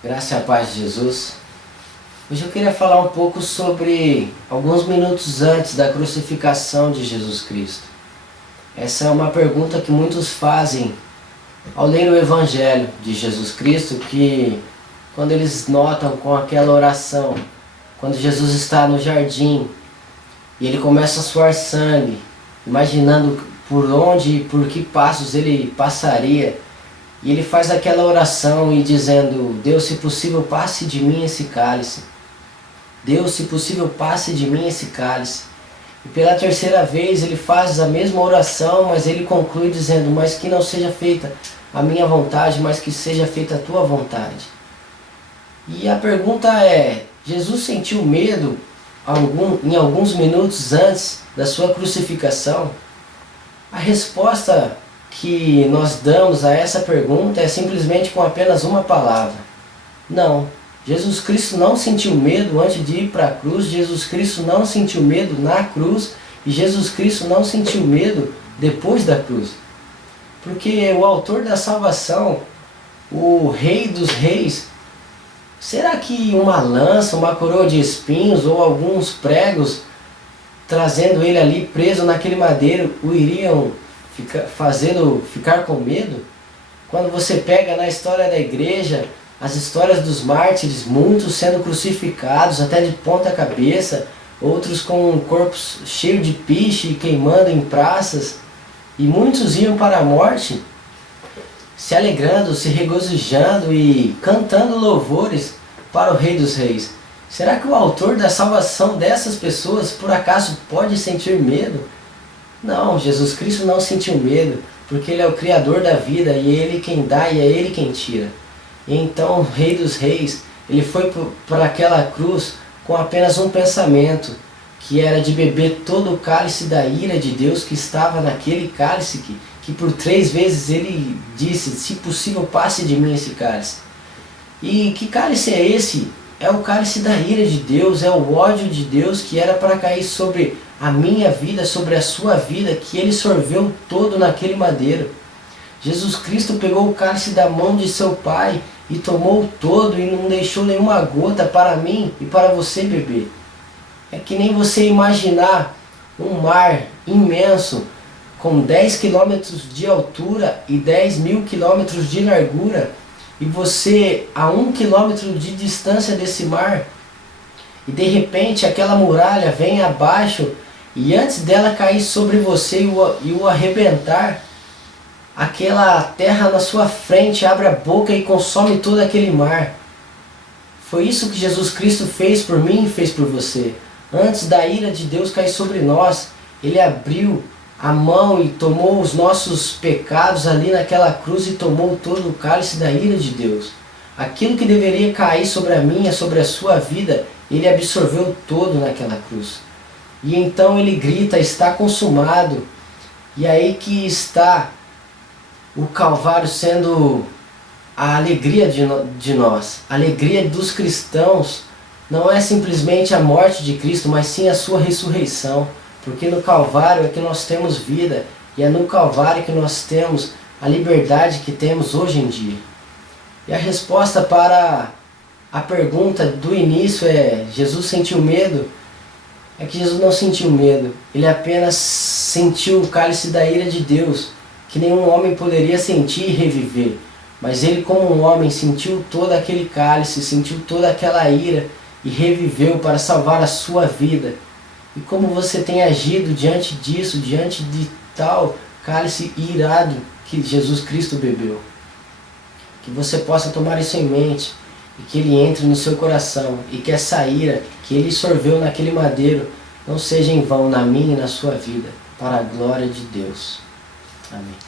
Graça e a paz de Jesus. Hoje eu queria falar um pouco sobre alguns minutos antes da crucificação de Jesus Cristo. Essa é uma pergunta que muitos fazem ao ler o Evangelho de Jesus Cristo, que quando eles notam com aquela oração, quando Jesus está no jardim e ele começa a suar sangue, imaginando por onde e por que passos ele passaria, e ele faz aquela oração e dizendo: Deus, se possível, passe de mim esse cálice. Deus, se possível, passe de mim esse cálice. E pela terceira vez ele faz a mesma oração, mas ele conclui dizendo: mas que não seja feita a minha vontade, mas que seja feita a tua vontade. E a pergunta é: Jesus sentiu medo em alguns minutos antes da sua crucificação? A resposta que nós damos a essa pergunta é simplesmente com apenas uma palavra: não. Jesus Cristo não sentiu medo antes de ir para a cruz, Jesus Cristo não sentiu medo na cruz e Jesus Cristo não sentiu medo depois da cruz. Porque o autor da salvação, o Rei dos Reis, será que uma lança, uma coroa de espinhos ou alguns pregos trazendo ele ali preso naquele madeiro o iriam fazê-lo ficar com medo? Quando você pega na história da igreja, as histórias dos mártires, muitos sendo crucificados até de ponta cabeça, outros com corpos cheios de piche e queimando em praças, e muitos iam para a morte se alegrando, se regozijando e cantando louvores para o Rei dos Reis. Será que o autor da salvação dessas pessoas por acaso pode sentir medo? Não, Jesus Cristo não sentiu medo, porque Ele é o Criador da vida e é Ele quem dá e é Ele quem tira. E então o Rei dos Reis, Ele foi para aquela cruz com apenas um pensamento, que era de beber todo o cálice da ira de Deus que estava naquele cálice, que por 3 vezes Ele disse: se possível, passe de mim esse cálice. E que cálice é esse? É o cálice da ira de Deus, é o ódio de Deus que era para cair sobre a minha vida, sobre a sua vida, que Ele sorveu todo naquele madeiro. Jesus Cristo pegou o cálice da mão de seu Pai e tomou todo e não deixou nenhuma gota para mim e para você beber. É que nem você imaginar um mar imenso com 10 quilômetros de altura e 10.000 quilômetros de largura, e você a 1 quilômetro de distância desse mar, e de repente aquela muralha vem abaixo e antes dela cair sobre você e o arrebentar, aquela terra na sua frente abre a boca e consome todo aquele mar. Foi isso que Jesus Cristo fez por mim e fez por você. Antes da ira de Deus cair sobre nós, Ele abriu a mão e tomou os nossos pecados ali naquela cruz e tomou todo o cálice da ira de Deus. Aquilo que deveria cair sobre a minha, sobre a sua vida, Ele absorveu todo naquela cruz. E então Ele grita: está consumado. E aí que está o Calvário sendo a alegria de nós. A alegria dos cristãos não é simplesmente a morte de Cristo, mas sim a sua ressurreição. Porque no Calvário é que nós temos vida, e é no Calvário que nós temos a liberdade que temos hoje em dia. E a resposta para a pergunta do início é: Jesus sentiu medo? É que Jesus não sentiu medo, Ele apenas sentiu o cálice da ira de Deus, que nenhum homem poderia sentir e reviver. Mas Ele, como um homem, sentiu todo aquele cálice, sentiu toda aquela ira e reviveu para salvar a sua vida. E como você tem agido diante disso, diante de tal cálice irado que Jesus Cristo bebeu? Que você possa tomar isso em mente e que Ele entre no seu coração e que essa ira que Ele sorveu naquele madeiro não seja em vão na minha e na sua vida, para a glória de Deus. Amém.